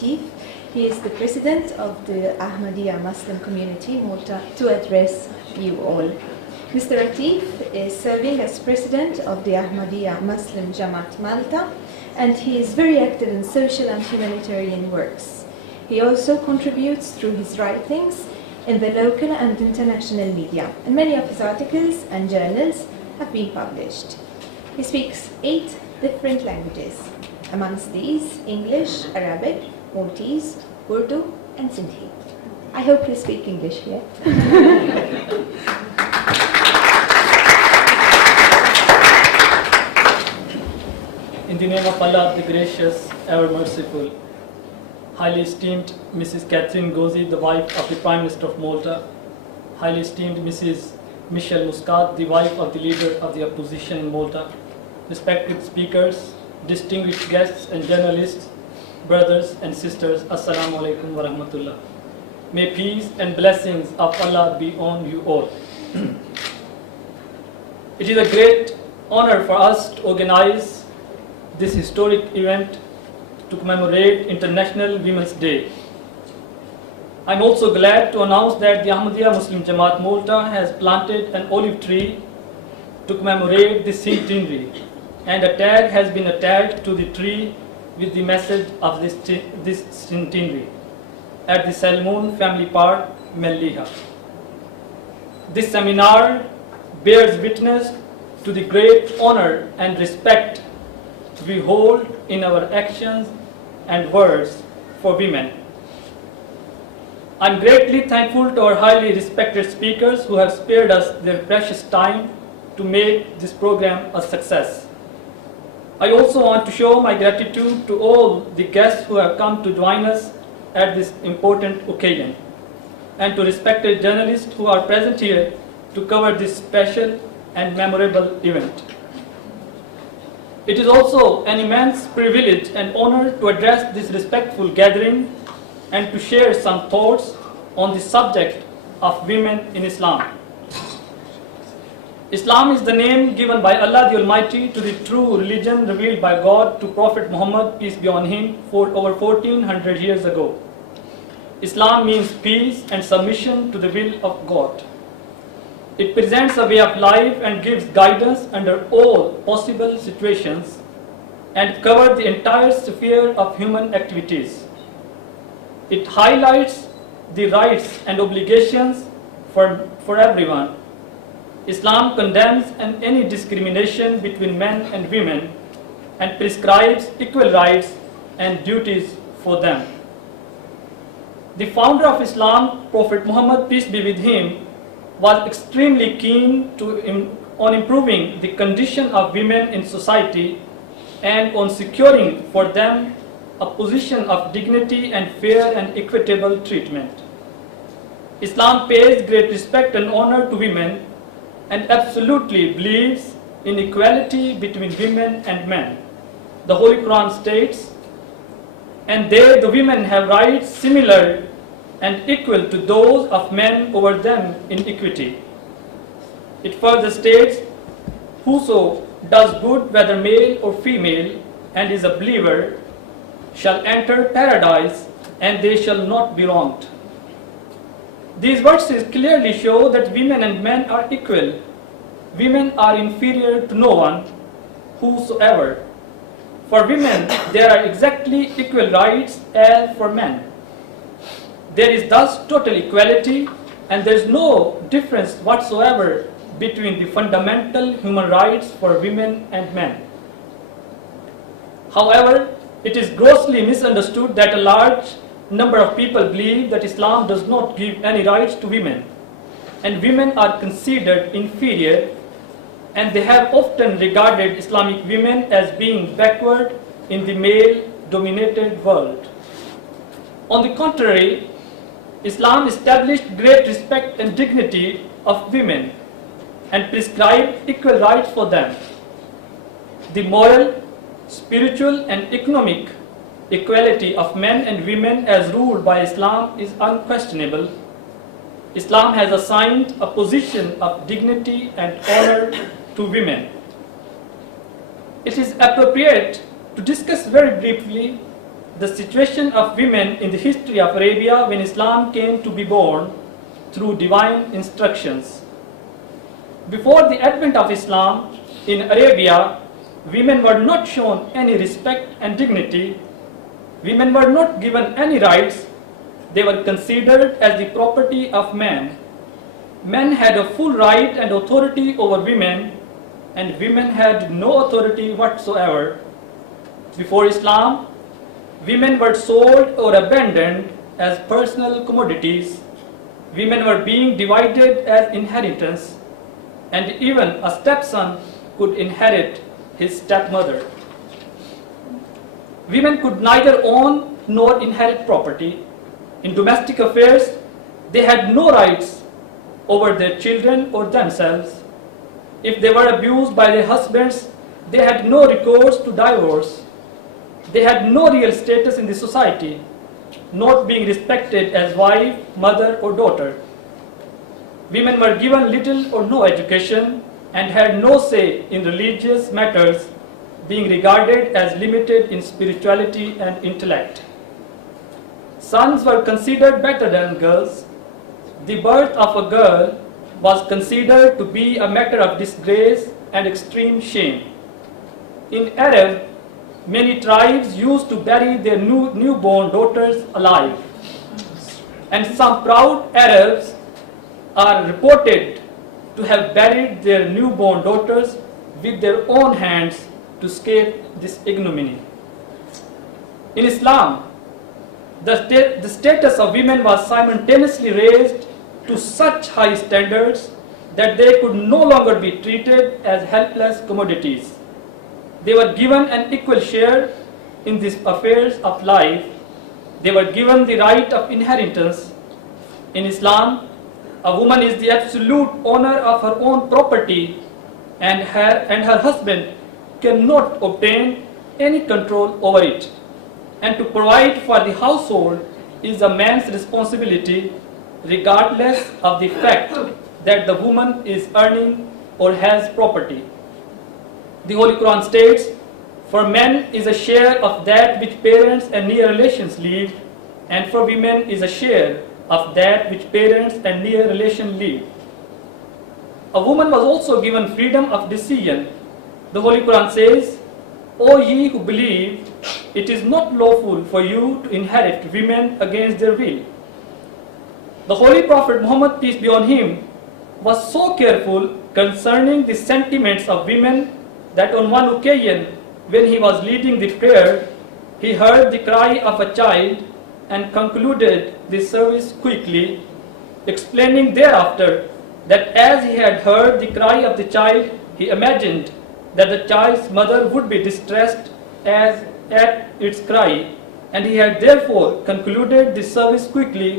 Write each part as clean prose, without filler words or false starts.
Latif. He is the president of the Ahmadiyya Muslim community, Malta, to address you all. Mr. Latif is serving as president of the Ahmadiyya Muslim Jamaat Malta, and he is very active in social and humanitarian works. He also contributes through his writings in the local and international media, and many of his articles and journals have been published. He speaks 8 different languages, amongst these English, Arabic, Maltese, Urdu, and Sindhi. I hope you speak English here. In the name of Allah, the gracious, ever merciful, highly esteemed Mrs. Catherine Gozzi, the wife of the Prime Minister of Malta, highly esteemed Mrs. Michelle Muscat, the wife of the leader of the opposition in Malta, respected speakers, distinguished guests and journalists, brothers and sisters, Assalamu alaikum wa rahmatullah. May peace and blessings of Allah be on you all. It is a great honor for us to organize this historic event to commemorate International Women's Day. I'm also glad to announce that the Ahmadiyya Muslim Jamaat Malta has planted an olive tree to commemorate this centenary, and a tag has been attached to the tree with the message of this centenary at the Salmoon Family Park, Melliha. This seminar bears witness to the great honor and respect we hold in our actions and words for women. I'm greatly thankful to our highly respected speakers who have spared us their precious time to make this program a success. I also want to show my gratitude to all the guests who have come to join us at this important occasion, and to respected journalists who are present here to cover this special and memorable event. It is also an immense privilege and honor to address this respectful gathering and to share some thoughts on the subject of women in Islam. Islam is the name given by Allah the Almighty to the true religion revealed by God to Prophet Muhammad, peace be on him, for over 1400 years ago. Islam means peace and submission to the will of God. It presents a way of life and gives guidance under all possible situations and covers the entire sphere of human activities. It highlights the rights and obligations for everyone. Islam condemns any discrimination between men and women and prescribes equal rights and duties for them. The founder of Islam, Prophet Muhammad, peace be with him, was extremely keen on improving the condition of women in society and on securing for them a position of dignity and fair and equitable treatment. Islam pays great respect and honor to women and absolutely believes in equality between women and men. The Holy Quran states, "And they, the women, have rights similar and equal to those of men over them in equity." It further states, "Whoso does good, whether male or female, and is a believer, shall enter paradise, and they shall not be wronged." These verses clearly show that women and men are equal. Women are inferior to no one, whosoever. For women, there are exactly equal rights as for men. There is thus total equality, and there is no difference whatsoever between the fundamental human rights for women and men. However, it is grossly misunderstood that a large number of people believe that Islam does not give any rights to women, and women are considered inferior, and they have often regarded Islamic women as being backward in the male-dominated world. On the contrary, Islam established great respect and dignity of women and prescribed equal rights for them. The moral, spiritual, and economic equality of men and women as ruled by Islam is unquestionable. Islam has assigned a position of dignity and honor to women. It is appropriate to discuss very briefly the situation of women in the history of Arabia when Islam came to be born through divine instructions. Before the advent of Islam in Arabia, women were not shown any respect and dignity. Women were not given any rights. They were considered as the property of men. Men had a full right and authority over women, and women had no authority whatsoever. Before Islam, women were sold or abandoned as personal commodities. Women were being divided as inheritance, and even a stepson could inherit his stepmother. Women could neither own nor inherit property. In domestic affairs, they had no rights over their children or themselves. If they were abused by their husbands, they had no recourse to divorce. They had no real status in the society, not being respected as wife, mother, or daughter. Women were given little or no education and had no say in religious matters, being regarded as limited in spirituality and intellect. Sons were considered better than girls. The birth of a girl was considered to be a matter of disgrace and extreme shame. In Arab, many tribes used to bury their newborn daughters alive, and some proud Arabs are reported to have buried their newborn daughters with their own hands to escape this ignominy. In Islam, the status of women was simultaneously raised to such high standards that they could no longer be treated as helpless commodities. They were given an equal share in these affairs of life. They were given the right of inheritance. In Islam, a woman is the absolute owner of her own property, and her husband cannot obtain any control over it. And to provide for the household is a man's responsibility, regardless of the fact that the woman is earning or has property. The Holy Quran states, "For men is a share of that which parents and near relations leave, and for women is a share of that which parents and near relations leave." A woman was also given freedom of decision. The Holy Quran says, "O ye who believe, it is not lawful for you to inherit women against their will." The Holy Prophet Muhammad, peace be on him, was so careful concerning the sentiments of women that on one occasion, when he was leading the prayer, he heard the cry of a child and concluded the service quickly, explaining thereafter that as he had heard the cry of the child, he imagined that the child's mother would be distressed at its cry, and he had therefore concluded the service quickly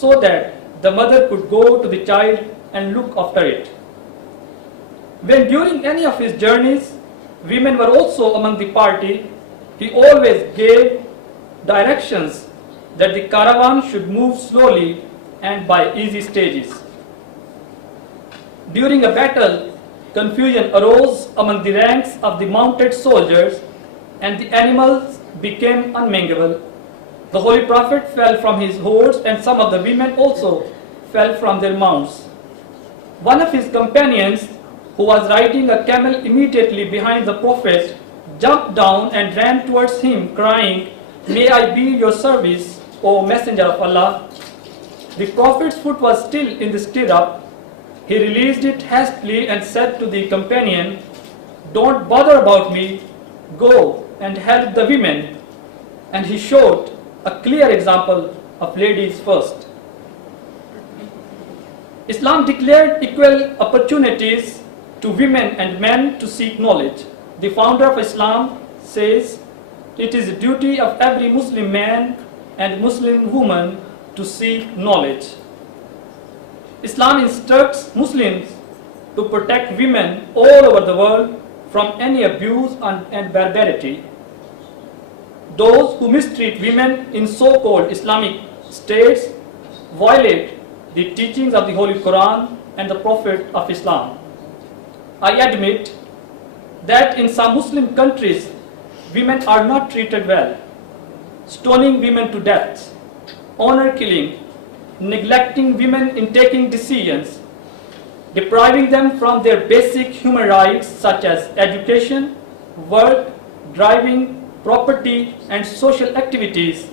so that the mother could go to the child and look after it. When during any of his journeys, women were also among the party, he always gave directions that the caravan should move slowly and by easy stages. During a battle, confusion arose among the ranks of the mounted soldiers, and the animals became unmangeable. The Holy Prophet fell from his horse, and some of the women also fell from their mounts. One of his companions, who was riding a camel immediately behind the Prophet, jumped down and ran towards him, crying, "May I be your service, O Messenger of Allah?" The Prophet's foot was still in the stirrup. He released it hastily and said to the companion, "Don't bother about me, go and help the women." And he showed a clear example of ladies first. Islam declared equal opportunities to women and men to seek knowledge. The founder of Islam says, "It is the duty of every Muslim man and Muslim woman to seek knowledge." Islam instructs Muslims to protect women all over the world from any abuse and barbarity. Those who mistreat women in so-called Islamic states violate the teachings of the Holy Quran and the Prophet of Islam. I admit that in some Muslim countries, women are not treated well. stoning women to death, honor killing, neglecting women in taking decisions, depriving them from their basic human rights such as education, work, driving, property, and social activities,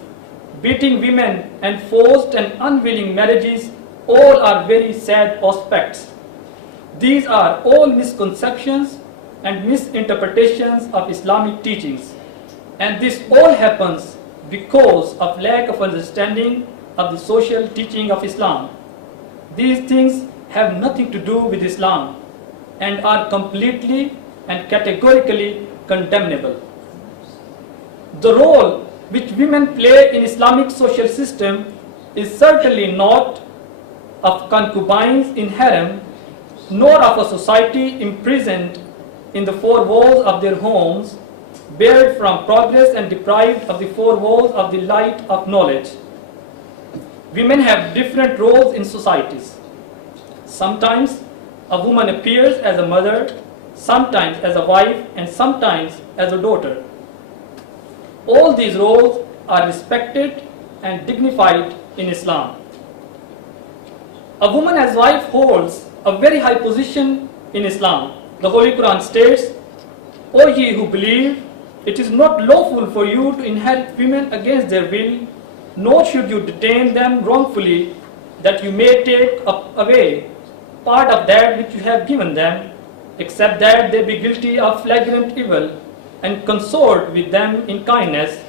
beating women, and forced and unwilling marriages, all are very sad aspects. These are all misconceptions and misinterpretations of Islamic teachings, and this all happens because of lack of understanding of the social teaching of Islam. These things have nothing to do with Islam and are completely and categorically condemnable. The role which women play in Islamic social system is certainly not of concubines in harem, nor of a society imprisoned in the four walls of their homes, barred from progress and deprived of the four walls of the light of knowledge. Women have different roles in societies. Sometimes a woman appears as a mother, sometimes as a wife, and sometimes as a daughter. All these roles are respected and dignified in Islam. A woman as wife holds a very high position in Islam. The Holy Quran states, "O ye who believe, it is not lawful for you to inherit women against their will, nor should you detain them wrongfully, that you may take away part of that which you have given them, except that they be guilty of flagrant evil, and consort with them in kindness.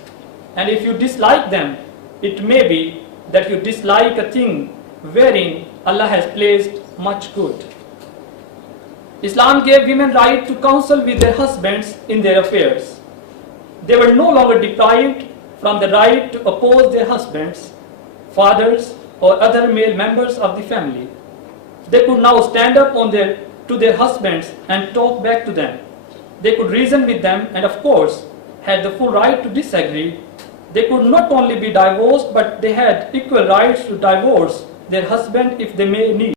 And if you dislike them, it may be that you dislike a thing wherein Allah has placed much good." Islam gave women right to counsel with their husbands in their affairs. They were no longer deprived from the right to oppose their husbands, fathers, or other male members of the family. They could now stand up to their husbands and talk back to them. They could reason with them and, of course, had the full right to disagree. They could not only be divorced, but they had equal rights to divorce their husband if they may need.